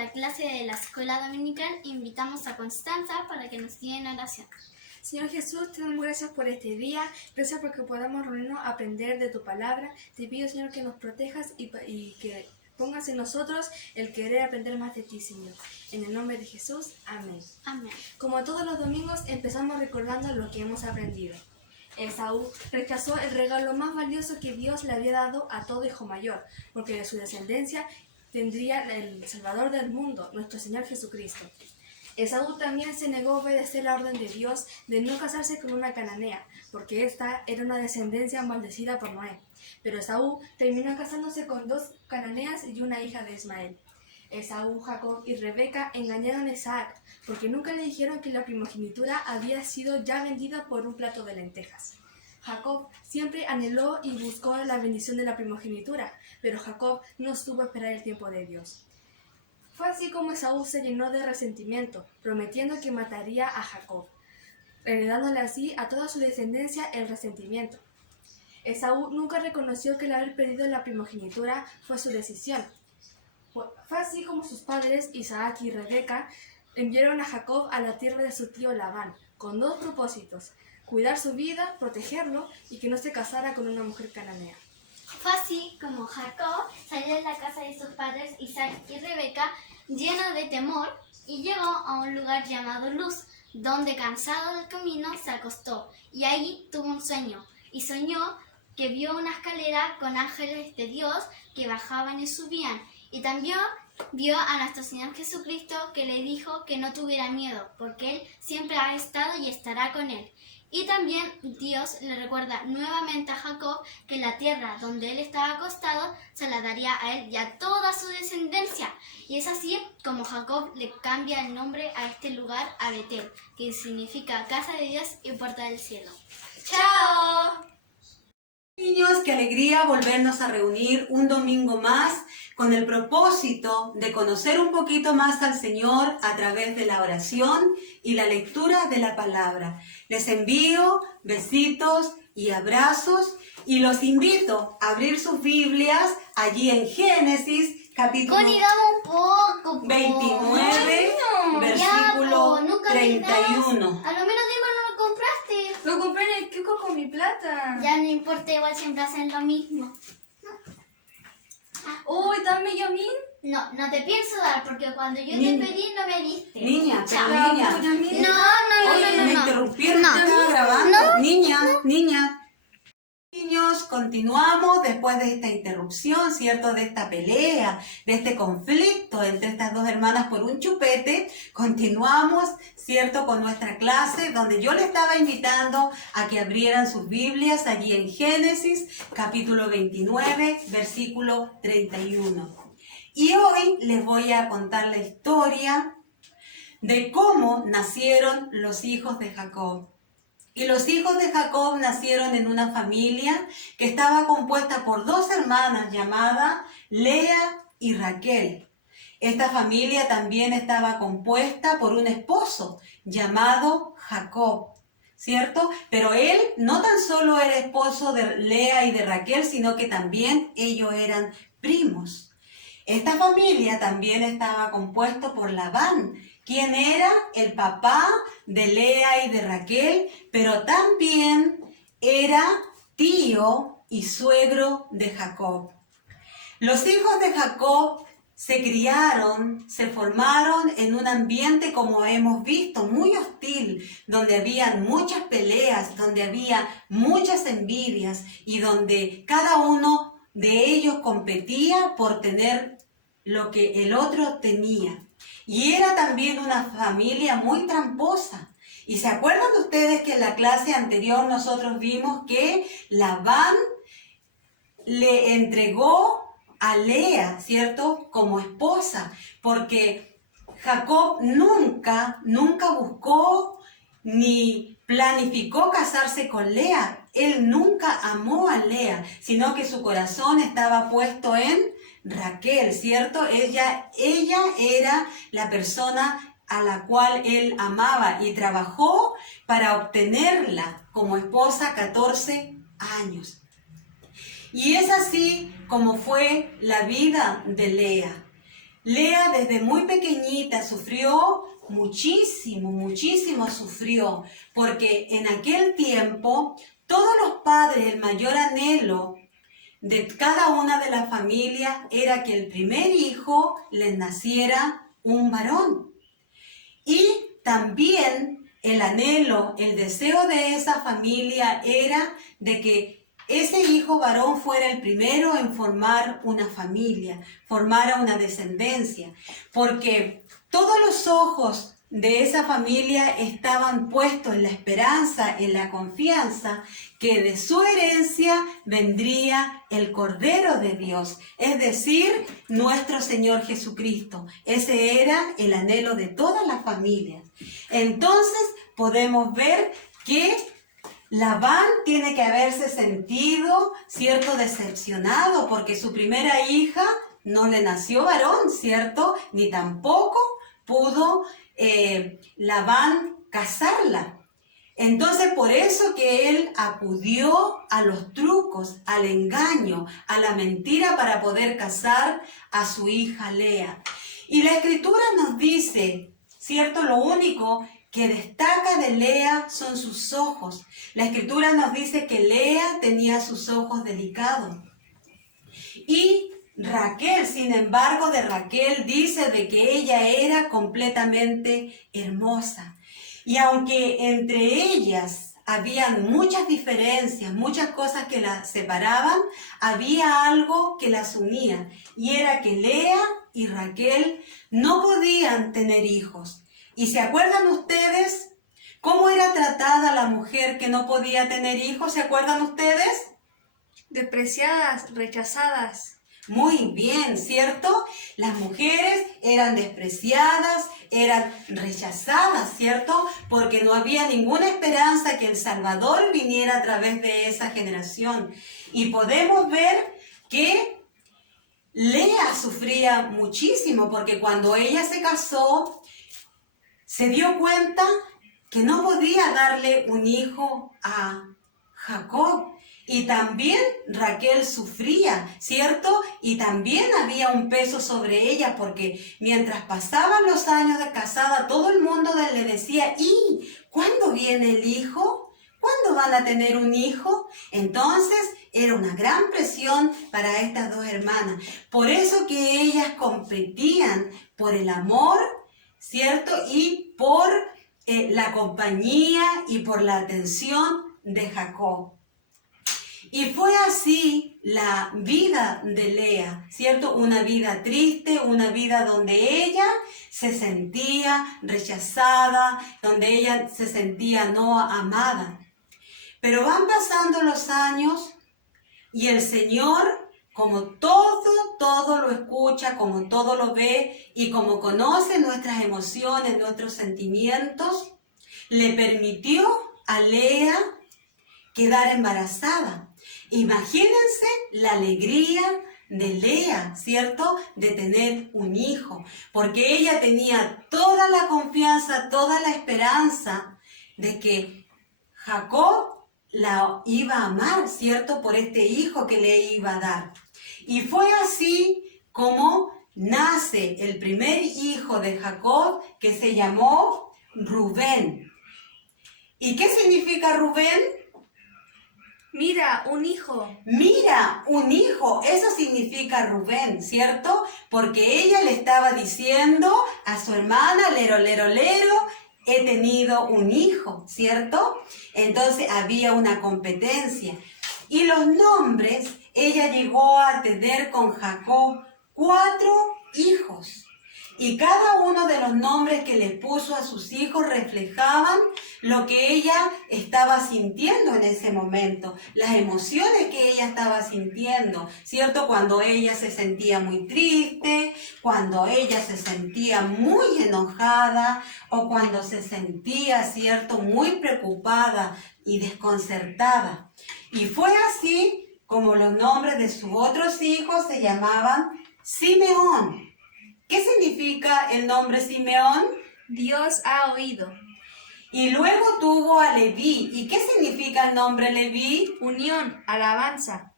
la clase de la escuela dominical, invitamos a Constanza para que nos guíe en oración. Señor Jesús, te damos gracias por este día, gracias porque podamos reunirnos a aprender de tu palabra. Te pido, Señor, que nos protejas y que pongas en nosotros el querer aprender más de ti, Señor. En el nombre de Jesús, amén. Amén. Como todos los domingos, empezamos recordando lo que hemos aprendido. Esaú rechazó el regalo más valioso que Dios le había dado a todo hijo mayor, porque de su descendencia tendría el Salvador del mundo, nuestro Señor Jesucristo. Esaú también se negó a obedecer la orden de Dios de no casarse con una cananea, porque esta era una descendencia maldecida por Noé. Pero Esaú terminó casándose con 2 cananeas y una hija de Ismael. Esaú, Jacob y Rebeca engañaron a Isaac, porque nunca le dijeron que la primogenitura había sido ya vendida por un plato de lentejas. Jacob siempre anheló y buscó la bendición de la primogenitura, pero Jacob no supo esperar el tiempo de Dios. Fue así como Esaú se llenó de resentimiento, prometiendo que mataría a Jacob, heredándole así a toda su descendencia el resentimiento. Esaú nunca reconoció que el haber perdido la primogenitura fue su decisión. Fue así como sus padres, Isaac y Rebeca, enviaron a Jacob a la tierra de su tío Labán, con 2 propósitos: cuidar su vida, protegerlo y que no se casara con una mujer cananea. Fue así como Jacob salió de la casa de sus padres Isaac y Rebeca lleno de temor y llegó a un lugar llamado Luz, donde cansado del camino se acostó y ahí tuvo un sueño y soñó que vio una escalera con ángeles de Dios que bajaban y subían, y también vio a nuestro Señor Jesucristo que le dijo que no tuviera miedo porque Él siempre ha estado y estará con él. Y también Dios le recuerda nuevamente a Jacob que la tierra donde él estaba acostado se la daría a él y a toda su descendencia. Y es así como Jacob le cambia el nombre a este lugar a Betel, que significa casa de Dios y puerta del cielo. ¡Chao! Niños, qué alegría volvernos a reunir un domingo más con el propósito de conocer un poquito más al Señor a través de la oración y la lectura de la palabra. Les envío besitos y abrazos y los invito a abrir sus Biblias allí en Génesis capítulo Connie, dame un poco. 29, versículo 31. A lo menos dime, no lo compraste. Lo compré en el kiosco con mi plata. Ya no importa, igual siempre hacen lo mismo. Uy, dame Yamin. No, no te pienso dar porque cuando yo te pedí no me diste. Niña, pero Chao. niña. Oye, me interrumpieron, No. yo estaba grabando. Niña. Niños, continuamos después de esta interrupción, ¿cierto? De esta pelea, de este conflicto entre estas 2 hermanas por un chupete. Continuamos, ¿cierto? Con nuestra clase, donde yo les estaba invitando a que abrieran sus Biblias allí en Génesis, capítulo 29, versículo 31. Y hoy les voy a contar la historia de cómo nacieron los hijos de Jacob. Y los hijos de Jacob nacieron en una familia que estaba compuesta por 2 hermanas llamadas Lea y Raquel. Esta familia también estaba compuesta por un esposo llamado Jacob, ¿cierto? Pero él no tan solo era esposo de Lea y de Raquel, sino que también ellos eran primos. Esta familia también estaba compuesta por Labán, quien era el papá de Lea y de Raquel, pero también era tío y suegro de Jacob. Los hijos de Jacob se criaron, se formaron en un ambiente, como hemos visto, muy hostil, donde habían muchas peleas, donde había muchas envidias y donde cada uno de ellos competía por tener lo que el otro tenía. Y era también una familia muy tramposa. ¿Y se acuerdan ustedes que en la clase anterior nosotros vimos que Labán le entregó a Lea, ¿cierto?, como esposa? Porque Jacob nunca buscó ni planificó casarse con Lea. Él nunca amó a Lea, sino que su corazón estaba puesto en Raquel, ¿cierto? Ella era la persona a la cual él amaba y trabajó para obtenerla como esposa 14 años. Y es así como fue la vida de Lea. Lea desde muy pequeñita sufrió muchísimo sufrió, porque en aquel tiempo todos los padres, el mayor anhelo de cada una de las familias era que el primer hijo les naciera un varón. Y también el anhelo, el deseo de esa familia era de que ese hijo varón fuera el primero en formar una familia, formara una descendencia, porque todos los ojos de esa familia estaban puestos en la esperanza, en la confianza, que de su herencia vendría el Cordero de Dios, es decir, nuestro Señor Jesucristo. Ese era el anhelo de todas las familias. Entonces podemos ver que Labán tiene que haberse sentido, ¿cierto?, decepcionado, porque su primera hija no le nació varón, ¿cierto?, ni tampoco pudo Labán casarla. Entonces, por eso que él acudió a los trucos, al engaño, a la mentira para poder casar a su hija Lea. Y la Escritura nos dice, ¿cierto?, lo único que destaca de Lea son sus ojos. La Escritura nos dice que Lea tenía sus ojos delicados. Y Raquel, sin embargo, de Raquel dice de que ella era completamente hermosa. Y aunque entre ellas habían muchas diferencias, muchas cosas que las separaban, había algo que las unía. Y era que Lea y Raquel no podían tener hijos. ¿Y se acuerdan ustedes cómo era tratada la mujer que no podía tener hijos? ¿Se acuerdan ustedes? Despreciadas, rechazadas. Muy bien, ¿cierto? Las mujeres eran despreciadas, eran rechazadas, ¿cierto? Porque no había ninguna esperanza que el Salvador viniera a través de esa generación. Y podemos ver que Lea sufría muchísimo, porque cuando ella se casó, se dio cuenta que no podía darle un hijo a Jacob. Y también Raquel sufría, ¿cierto? Y también había un peso sobre ella, porque mientras pasaban los años de casada, todo el mundo le decía, ¿y cuándo viene el hijo? ¿Cuándo van a tener un hijo? Entonces era una gran presión para estas dos hermanas. Por eso que ellas competían por el amor, ¿cierto? Y por la compañía y por la atención de Jacob. Y fue así la vida de Lea, ¿cierto? Una vida triste, una vida donde ella se sentía rechazada, donde ella se sentía no amada. Pero van pasando los años y el Señor, como todo lo escucha, como todo lo ve y como conoce nuestras emociones, nuestros sentimientos, le permitió a Lea quedar embarazada. Imagínense la alegría de Lea, ¿cierto?, de tener un hijo, porque ella tenía toda la confianza, toda la esperanza de que Jacob la iba a amar, ¿cierto?, por este hijo que le iba a dar. Y fue así como nace el primer hijo de Jacob, que se llamó Rubén. ¿Y qué significa Rubén? Mira, un hijo. Mira, un hijo, eso significa Rubén, ¿cierto? Porque ella le estaba diciendo a su hermana, lero, he tenido un hijo, ¿cierto? Entonces había una competencia. Y los nombres, ella llegó a tener con Jacob 4 hijos. Y cada uno de los nombres que le puso a sus hijos reflejaban lo que ella estaba sintiendo en ese momento, las emociones que ella estaba sintiendo, ¿cierto? Cuando ella se sentía muy triste, cuando ella se sentía muy enojada o cuando se sentía, ¿cierto?, muy preocupada y desconcertada. Y fue así como los nombres de sus otros hijos se llamaban Simeón. ¿Qué significa el nombre Simeón? Dios ha oído. Y luego tuvo a Leví. ¿Y qué significa el nombre Leví? Unión, alabanza.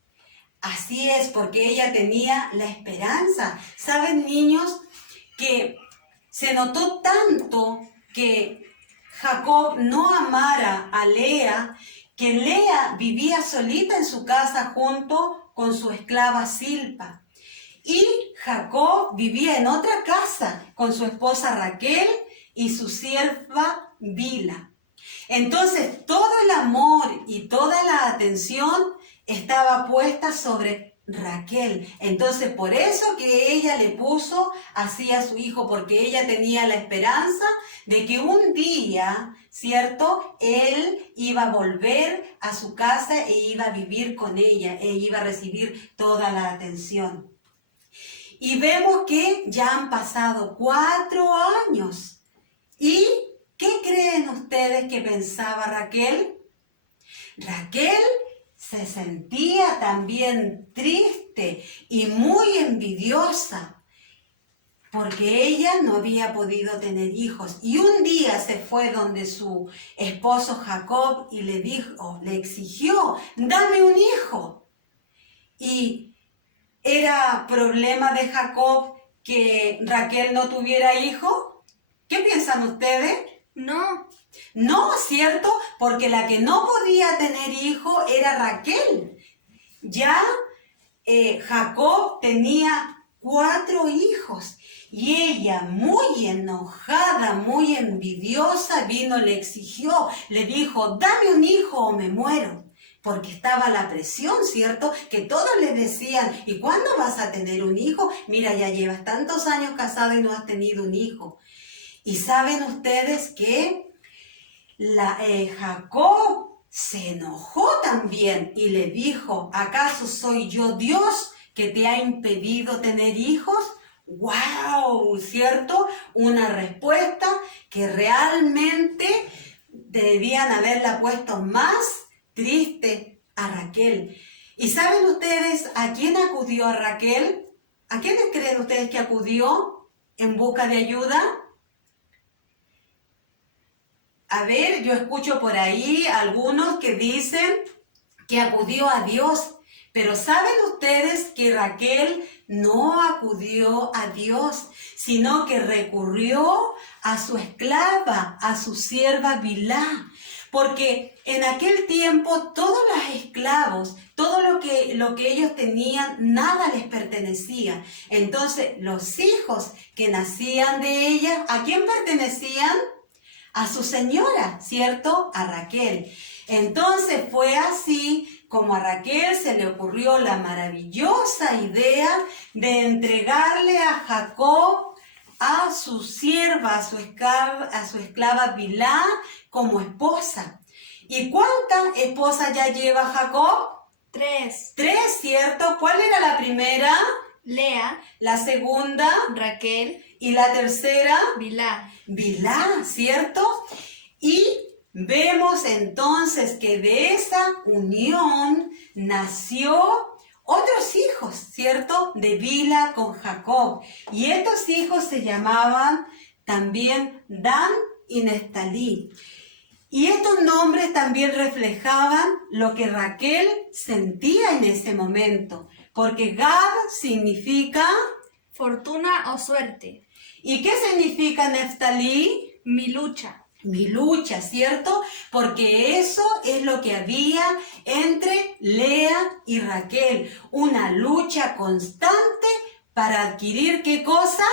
Así es, porque ella tenía la esperanza. ¿Saben, niños? que se notó tanto que Jacob no amara a Lea, que Lea vivía solita en su casa junto con su esclava Silpa. Y Jacob vivía en otra casa con su esposa Raquel y su sierva Bila. Entonces todo el amor y toda la atención estaba puesta sobre Raquel. Entonces por eso que ella le puso así a su hijo, porque ella tenía la esperanza de que un día, ¿cierto?, él iba a volver a su casa e iba a vivir con ella e iba a recibir toda la atención. Y vemos que ya han pasado 4 años. ¿Y qué creen ustedes que pensaba Raquel? Raquel se sentía también triste y muy envidiosa porque ella no había podido tener hijos. Y un día se fue donde su esposo Jacob y le dijo, le exigió, dame un hijo. Y ¿era problema de Jacob que Raquel no tuviera hijo? ¿Qué piensan ustedes? No. No, ¿cierto? Porque la que no podía tener hijo era Raquel. Ya Jacob tenía 4 hijos y ella, muy enojada, muy envidiosa, vino, le exigió, le dijo, dame un hijo o me muero. Porque estaba la presión, ¿cierto? Que todos le decían, ¿y cuándo vas a tener un hijo? Mira, ya llevas tantos años casado y no has tenido un hijo. Y saben ustedes que Jacob se enojó también y le dijo, ¿acaso soy yo Dios que te ha impedido tener hijos? ¡Wow! ¿Cierto? Una respuesta que realmente debían haberla puesto más triste a Raquel. ¿Y saben ustedes a quién acudió a Raquel? ¿A quiénes creen ustedes que acudió en busca de ayuda? A ver, yo escucho por ahí algunos que dicen que acudió a Dios, pero ¿saben ustedes que Raquel no acudió a Dios, sino que recurrió a su esclava, a su sierva Bilá? Porque en aquel tiempo todos los esclavos, todo lo que ellos tenían, nada les pertenecía. Entonces los hijos que nacían de ella, ¿a quién pertenecían? A su señora, ¿cierto? A Raquel. Entonces fue así como a Raquel se le ocurrió la maravillosa idea de entregarle a Jacob a su sierva, a su esclava Bilá como esposa. ¿Y cuántas esposas ya lleva Jacob? 3. 3, ¿cierto? ¿Cuál era la primera? Lea, La segunda. Raquel, Y la tercera. Bilá. Bilá, ¿cierto? Y vemos entonces que de esa unión nació otros hijos, ¿cierto? De Bilá con Jacob. Y estos hijos se llamaban también Dan y Neftalí. Y estos nombres también reflejaban lo que Raquel sentía en ese momento, porque Gad significa Fortuna o suerte. ¿y qué significa Neftalí? Mi lucha. Mi lucha, ¿cierto? Porque eso es lo que había entre Lea y Raquel. Una lucha constante para adquirir ¿qué cosa?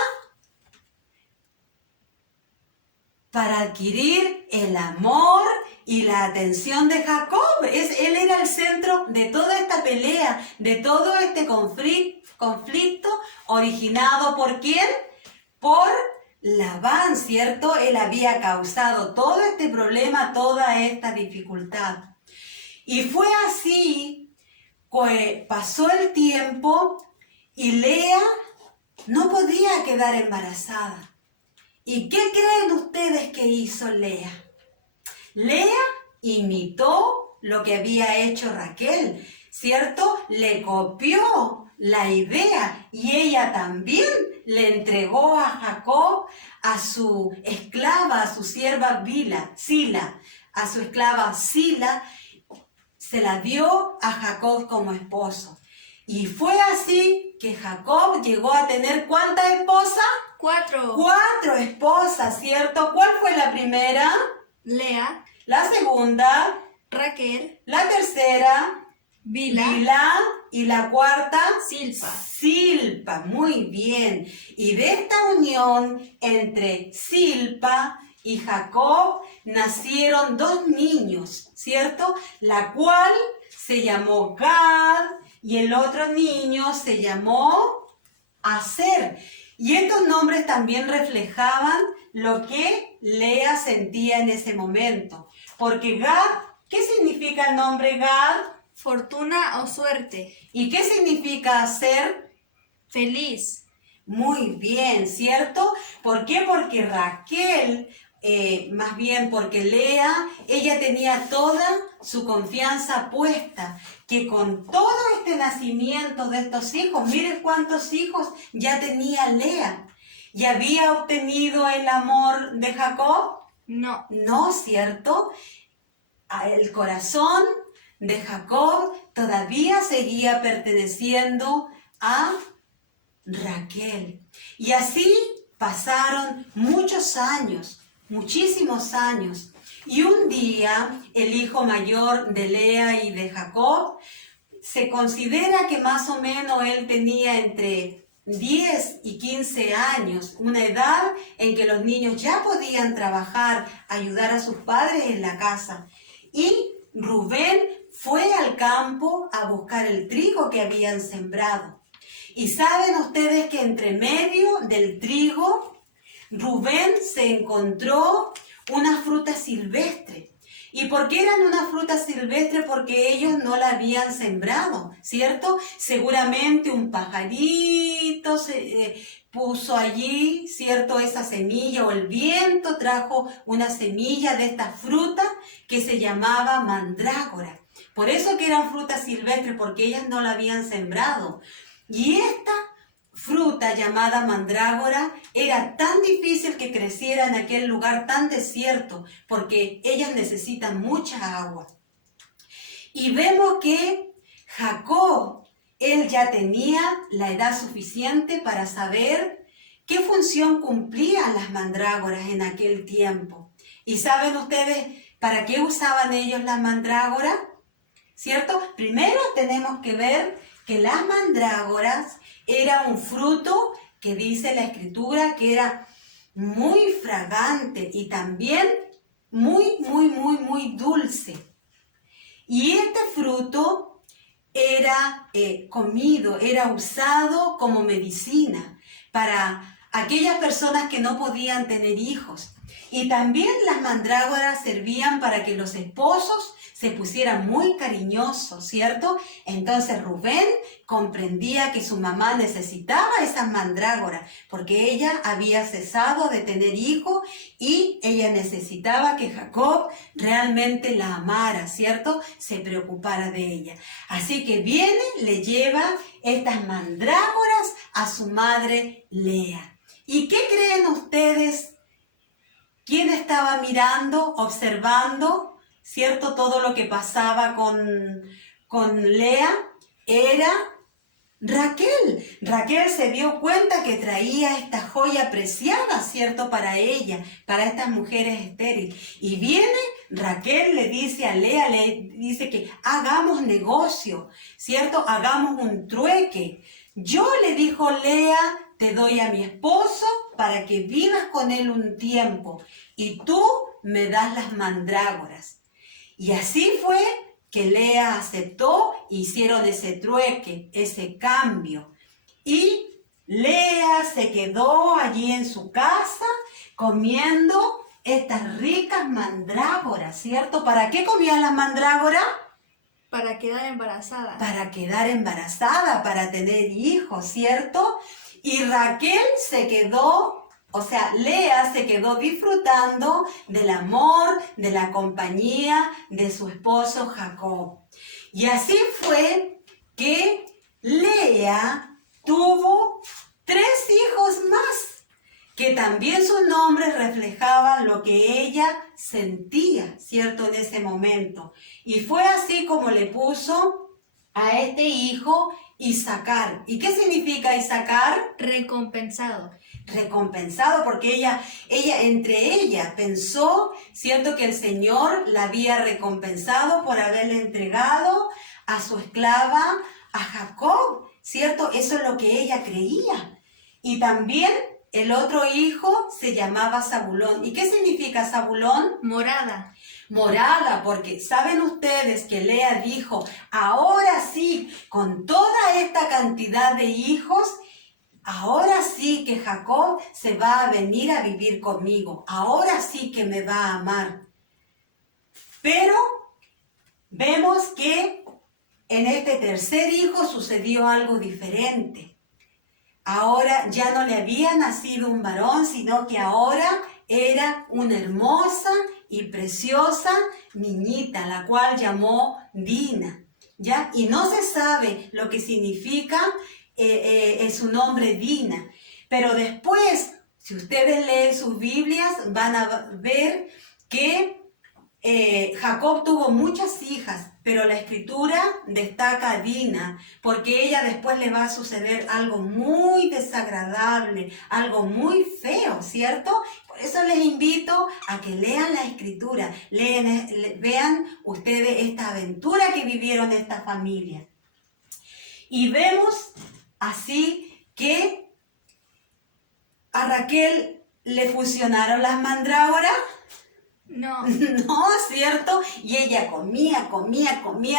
Para adquirir el amor y la atención de Jacob. Él era el centro de toda esta pelea, de todo este conflicto originado ¿por quién? Por Labán, ¿cierto? Él había causado todo este problema, toda esta dificultad. Y fue así que pasó el tiempo y Lea no podía quedar embarazada. ¿Y qué creen ustedes que hizo Lea? Lea imitó lo que había hecho Raquel, ¿cierto? Le copió la idea y ella también le entregó a Jacob a su esclava, a su sierva Sila, a su esclava Sila, se la dio a Jacob como esposo. Y fue así que Jacob llegó a tener ¿cuántas esposas? 4. 4 esposas, ¿cierto? ¿Cuál fue la primera? Lea, La segunda, Raquel, la tercera, Bilhá, y la cuarta, Silpa. Silpa. Muy bien. Y de esta unión entre Silpa y Jacob nacieron 2 niños, ¿cierto? La cual se llamó Gad y el otro niño se llamó Aser. Y estos nombres también reflejaban lo que Lea sentía en ese momento. Porque Gad, ¿qué significa el nombre Gad? Fortuna o suerte. ¿Y qué significa Aser? Feliz. Muy bien, ¿cierto? ¿Por qué? Porque Raquel, más bien porque Lea, ella tenía toda su confianza puesta, que con todo este nacimiento de estos hijos, miren cuántos hijos ya tenía Lea. ¿Y había obtenido el amor de Jacob? No. No, ¿cierto? El corazón de Jacob todavía seguía perteneciendo a Raquel. Y así pasaron muchos años, muchísimos años. Y un día el hijo mayor de Lea y de Jacob, se considera que más o menos él tenía entre 10 y 15 años, una edad en que los niños ya podían trabajar, ayudar a sus padres en la casa. Y Rubén fue al campo a buscar el trigo que habían sembrado. Y saben ustedes que entre medio del trigo, Rubén se encontró una fruta silvestre. ¿Y por qué eran una fruta silvestre? Porque ellos no la habían sembrado, ¿cierto? Seguramente un pajarito se puso allí, ¿cierto? Esa semilla, o el viento trajo una semilla de esta fruta que se llamaba mandrágora. Por eso que eran frutas silvestres, porque ellas no la habían sembrado. Y esta fruta llamada mandrágora era tan difícil que creciera en aquel lugar tan desierto, porque ellas necesitan mucha agua. Y vemos que Jacob, él ya tenía la edad suficiente para saber qué función cumplían las mandrágoras en aquel tiempo. ¿Y saben ustedes para qué usaban ellos las mandrágoras? ¿Cierto? Primero tenemos que ver que las mandrágoras era un fruto que dice la escritura que era muy fragante y también muy dulce. Y este fruto era comido, era usado como medicina para aquellas personas que no podían tener hijos. Y también las mandrágoras servían para que los esposos se pusieran muy cariñosos, ¿cierto? Entonces Rubén comprendía que su mamá necesitaba esas mandrágoras porque ella había cesado de tener hijos y ella necesitaba que Jacob realmente la amara, ¿cierto? Se preocupara de ella. Así que viene, le lleva estas mandrágoras a su madre Lea. ¿Y qué creen ustedes? ¿Quién estaba mirando, observando, cierto, todo lo que pasaba con Lea? Era Raquel. Raquel se dio cuenta que traía esta joya preciada, cierto, para ella, para estas mujeres estériles. Y viene Raquel, le dice a Lea, le dice que hagamos negocio, cierto, hagamos un trueque. Yo, le dijo Lea, te doy a mi esposo para que vivas con él un tiempo y tú me das las mandrágoras. Y así fue que Lea aceptó, hicieron ese trueque, ese cambio. Y Lea se quedó allí en su casa comiendo estas ricas mandrágoras, ¿cierto? ¿Para qué comían las mandrágoras? Para quedar embarazada. Para quedar embarazada, para tener hijos, ¿cierto? Y Raquel se quedó, o sea, Lea se quedó disfrutando del amor, de la compañía de su esposo Jacob. Y así fue que Lea tuvo 3 hijos más, que también sus nombres reflejaban lo que ella sentía, ¿cierto? En ese momento. Y fue así como le puso a este hijo Isacar. ¿Y qué significa Isacar? Recompensado. Recompensado, porque ella pensó, cierto, que el Señor la había recompensado por haberle entregado a su esclava, a Jacob, cierto, eso es lo que ella creía. Y también el otro hijo se llamaba Zabulón. ¿Y qué significa Zabulón? Morada. Morada, porque saben ustedes que Lea dijo, ahora sí, con toda esta cantidad de hijos, ahora sí que Jacob se va a venir a vivir conmigo, ahora sí que me va a amar. Pero vemos que en este tercer hijo sucedió algo diferente. Ahora ya no le había nacido un varón, sino que ahora era una hermosa y preciosa niñita, la cual llamó Dina, ¿ya? Y no se sabe lo que significa su nombre Dina, pero después, si ustedes leen sus Biblias, van a ver que Jacob tuvo muchas hijas, pero la escritura destaca a Dina, porque ella después le va a suceder algo muy desagradable, algo muy feo, ¿cierto? Por eso les invito a que lean la escritura, vean ustedes esta aventura que vivieron esta familia. Y vemos así que a Raquel le fusionaron las mandrágoras. No. No, ¿cierto? Y ella comía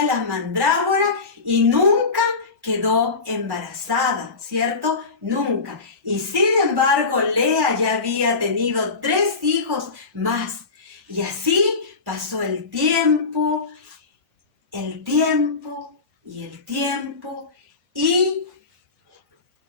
las mandrágoras y nunca quedó embarazada, ¿cierto? Nunca. Y sin embargo, Lea ya había tenido 3 hijos más. Y así pasó el tiempo, y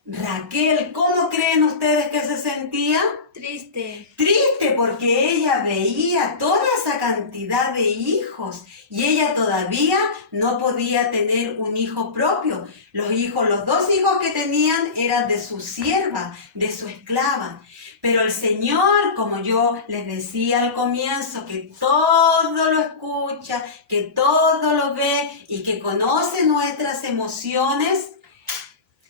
Raquel, ¿cómo creen ustedes que se sentía? Triste. Triste, porque ella veía toda esa cantidad de hijos y ella todavía no podía tener un hijo propio. Los 2 hijos que tenían eran de su sierva, de su esclava. Pero el Señor, como yo les decía al comienzo, que todo lo escucha, que todo lo ve y que conoce nuestras emociones,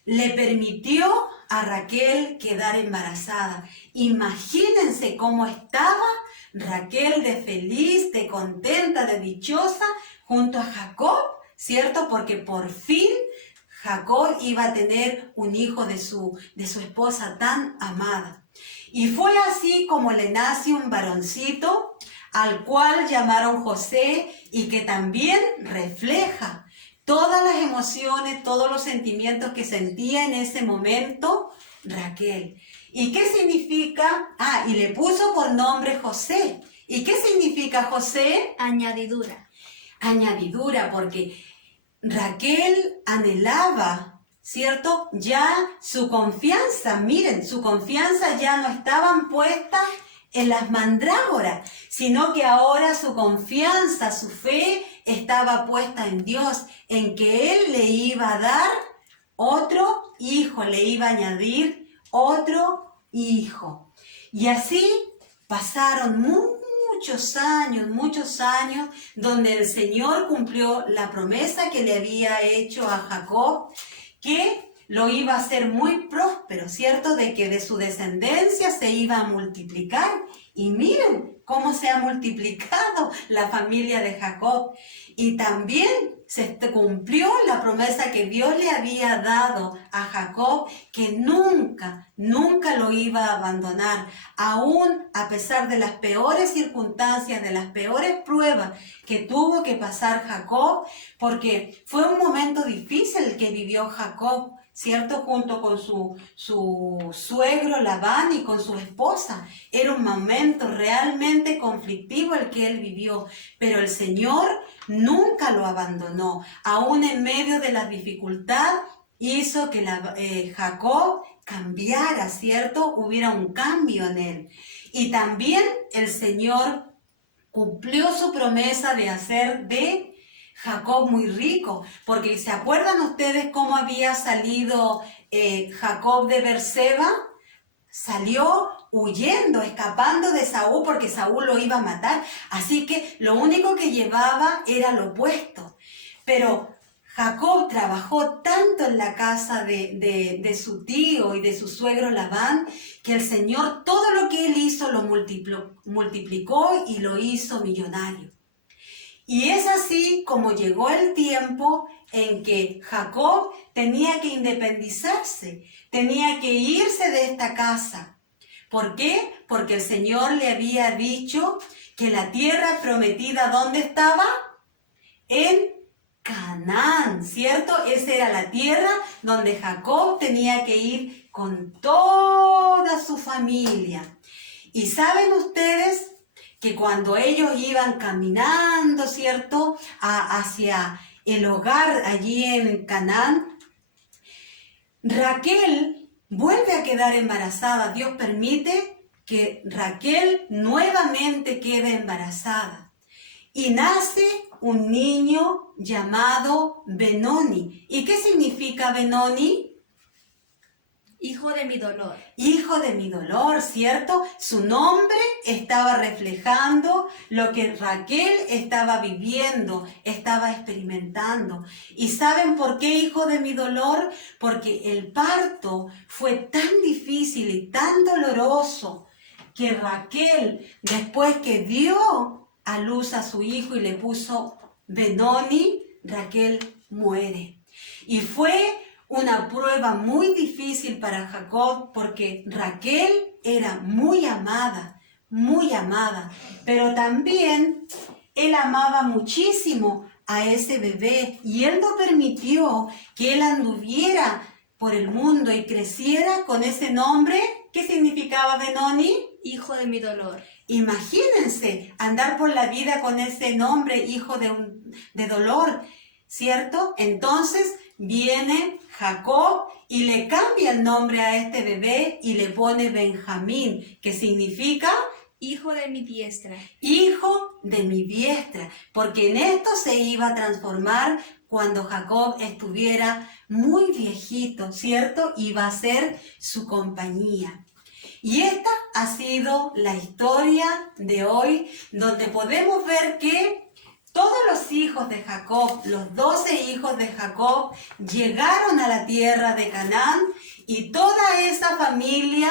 le permitió a Raquel quedar embarazada. Imagínense cómo estaba Raquel de feliz, de contenta, de dichosa junto a Jacob, ¿cierto? Porque por fin Jacob iba a tener un hijo de su esposa tan amada. Y fue así como le nace un varoncito al cual llamaron José y que también refleja todas las emociones, todos los sentimientos que sentía en ese momento Raquel. ¿Y qué significa? Y le puso por nombre José. ¿Y qué significa José? Añadidura. Añadidura, porque Raquel anhelaba, ¿cierto? Ya su confianza, miren, su confianza ya no estaba puesta en las mandrágoras, sino que ahora su confianza, su fe estaba puesta en Dios, en que Él le iba a dar otro hijo, le iba a añadir otro hijo. Y así pasaron muchos años, donde el Señor cumplió la promesa que le había hecho a Jacob, que lo iba a hacer muy próspero, ¿cierto? De que de su descendencia se iba a multiplicar. Y miren cómo se ha multiplicado la familia de Jacob. Y también se cumplió la promesa que Dios le había dado a Jacob, que nunca lo iba a abandonar, aún a pesar de las peores circunstancias, de las peores pruebas que tuvo que pasar Jacob, porque fue un momento difícil el que vivió Jacob, ¿cierto? Junto con su suegro Labán y con su esposa. Era un momento realmente conflictivo el que él vivió, pero el Señor nunca lo abandonó. Aún en medio de la dificultad, hizo que Jacob cambiara, ¿cierto? Hubiera un cambio en él. Y también el Señor cumplió su promesa de hacer de Jacob muy rico, porque ¿se acuerdan ustedes cómo había salido Jacob de Berseba? Salió huyendo, escapando de Saúl, porque Saúl lo iba a matar. Así que lo único que llevaba era lo opuesto. Pero Jacob trabajó tanto en la casa de su tío y de su suegro Labán, que el Señor todo lo que él hizo lo multiplicó y lo hizo millonario. Y es así como llegó el tiempo en que Jacob tenía que independizarse, tenía que irse de esta casa. ¿Por qué? Porque el Señor le había dicho que la tierra prometida, ¿dónde estaba? En Canaán, ¿cierto? Esa era la tierra donde Jacob tenía que ir con toda su familia. Y saben ustedes que cuando ellos iban caminando, ¿cierto?, hacia el hogar allí en Canaán, Raquel vuelve a quedar embarazada. Dios permite que Raquel nuevamente quede embarazada. Y nace un niño llamado Benoni. ¿Y qué significa Benoni? Hijo de mi dolor. Hijo de mi dolor, ¿cierto? Su nombre estaba reflejando lo que Raquel estaba viviendo, estaba experimentando. ¿Y saben por qué hijo de mi dolor? Porque el parto fue tan difícil y tan doloroso que Raquel, después que dio a luz a su hijo y le puso Benoni, Raquel muere. Y fue una prueba muy difícil para Jacob porque Raquel era muy amada, pero también él amaba muchísimo a ese bebé y él no permitió que él anduviera por el mundo y creciera con ese nombre. ¿Qué significaba Benoni? Hijo de mi dolor. Imagínense andar por la vida con ese nombre, hijo de dolor, ¿cierto? Entonces viene Jacob y le cambia el nombre a este bebé y le pone Benjamín, que significa hijo de mi diestra. Hijo de mi diestra, porque en esto se iba a transformar cuando Jacob estuviera muy viejito, ¿cierto? Iba a ser su compañía. Y esta ha sido la historia de hoy, donde podemos ver que todos los hijos de Jacob, los 12 hijos de Jacob, llegaron a la tierra de Canaán y toda esa familia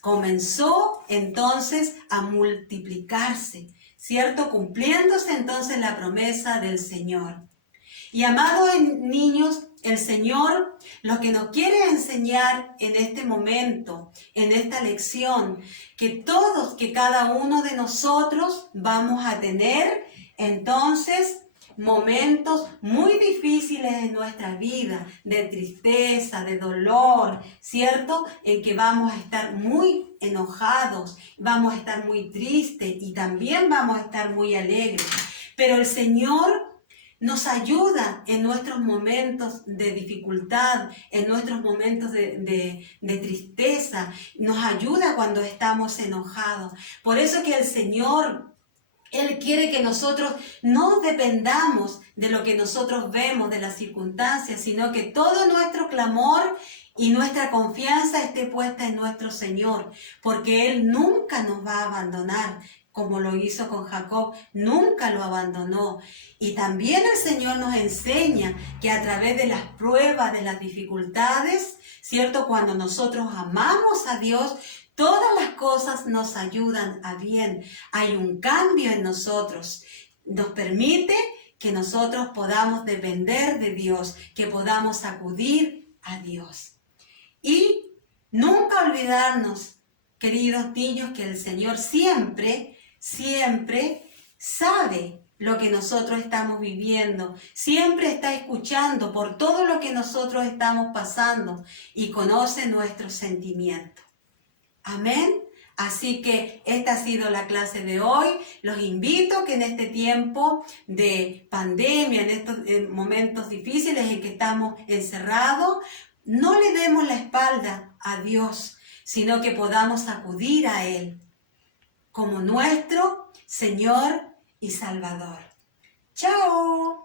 comenzó entonces a multiplicarse, ¿cierto? Cumpliéndose entonces la promesa del Señor. Y amados niños, el Señor lo que nos quiere enseñar en este momento, en esta lección, que cada uno de nosotros vamos a tener entonces momentos muy difíciles en nuestra vida, de tristeza, de dolor, ¿cierto? En que vamos a estar muy enojados, vamos a estar muy tristes y también vamos a estar muy alegres. Pero el Señor nos ayuda en nuestros momentos de dificultad, en nuestros momentos de tristeza, nos ayuda cuando estamos enojados. Por eso que el Señor, Él quiere que nosotros no dependamos de lo que nosotros vemos, de las circunstancias, sino que todo nuestro clamor y nuestra confianza esté puesta en nuestro Señor, porque Él nunca nos va a abandonar, como lo hizo con Jacob, nunca lo abandonó. Y también el Señor nos enseña que a través de las pruebas, de las dificultades, ¿cierto? Cuando nosotros amamos a Dios, todas las cosas nos ayudan a bien. Hay un cambio en nosotros. Nos permite que nosotros podamos depender de Dios, que podamos acudir a Dios. Y nunca olvidarnos, queridos niños, que el Señor siempre sabe lo que nosotros estamos viviendo, siempre está escuchando por todo lo que nosotros estamos pasando y conoce nuestros sentimientos. Amén. Así que esta ha sido la clase de hoy. Los invito que en este tiempo de pandemia, en estos momentos difíciles en que estamos encerrados, no le demos la espalda a Dios, sino que podamos acudir a Él como nuestro Señor y Salvador. ¡Chao!